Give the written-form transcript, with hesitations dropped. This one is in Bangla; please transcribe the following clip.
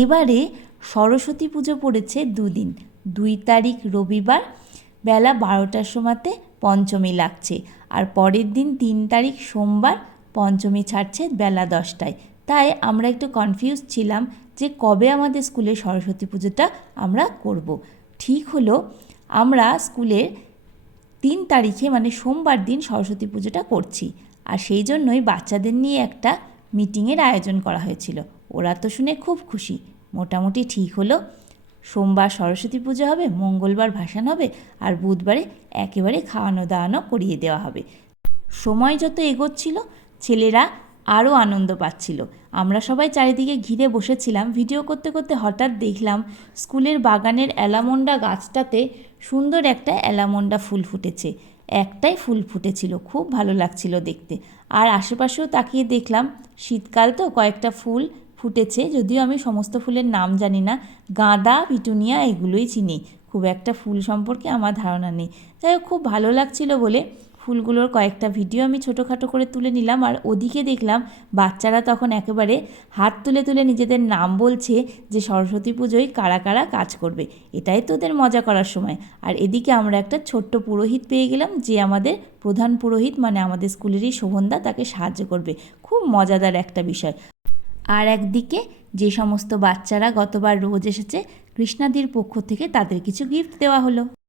এবারে সরস্বতী পুজো পড়েছে দুদিন, 2 তারিখ রবিবার বেলা 12টার সময়তে পঞ্চমী লাগছে, আর পরের দিন 3 তারিখ সোমবার পঞ্চমী ছাড়ছে বেলা 10টায়। তাই আমরা একটু কনফিউজ ছিলাম যে কবে আমাদের স্কুলে সরস্বতী পুজোটা আমরা করব। ঠিক হলো আমরা স্কুলের 3 তারিখে মানে সোমবার দিন সরস্বতী পুজোটা করছি, আর সেই জন্যই বাচ্চাদের নিয়ে একটা মিটিংয়ের আয়োজন করা হয়েছিল। ওরা তো শুনে খুব খুশি। মোটামুটি ঠিক হলো সোমবার সরস্বতী পুজো হবে, মঙ্গলবার ভাসান হবে, আর বুধবারে একেবারে খাওয়ানো দাওয়ানো করিয়ে দেওয়া হবে। সময় যত এগোচ্ছিল ছেলেরা আরও আনন্দ পাচ্ছিল। আমরা সবাই চারিদিকে ঘিরে বসেছিলাম। ভিডিও করতে করতে হঠাৎ দেখলাম স্কুলের বাগানের অ্যালামন্ডা গাছটাতে সুন্দর একটা অ্যালামন্ডা ফুল ফুটেছে। একটাই ফুল ফুটেছিল, খুব ভালো লাগছিল দেখতে। আর আশেপাশেও তাকিয়ে দেখলাম শীতকাল তো কয়েকটা ফুল ফুটেছে, যদিও আমি সমস্ত ফুলের নাম জানি না। গাঁদা, পিটুনিয়া এগুলোই চিনি, খুব একটা ফুল সম্পর্কে আমার ধারণা নেই। যাই হোক, খুব ভালো লাগছিল বলে ফুলগুলোর কয়েকটা ভিডিও আমি ছোটোখাটো করে তুলে নিলাম। আর ওদিকে দেখলাম বাচ্চারা তখন একেবারে হাত তুলে তুলে নিজেদের নাম বলছে যে সরস্বতী পুজোয় কারা কারা কাজ করবে, এটাই তো ওদের মজা করার সময়। আর এদিকে আমরা একটা ছোট্ট পুরোহিত পেয়ে গেলাম, যে আমাদের প্রধান পুরোহিত, মানে আমাদের স্কুলেরই শোভনদা, তাকে সাহায্য করবে। খুব মজাদার একটা বিষয়। আর একদিকে যে সমস্ত বাচ্চারা গতবার রোজ এসেছে, কৃষ্ণাদির পক্ষ থেকে তাদের কিছু গিফট দেওয়া হলো।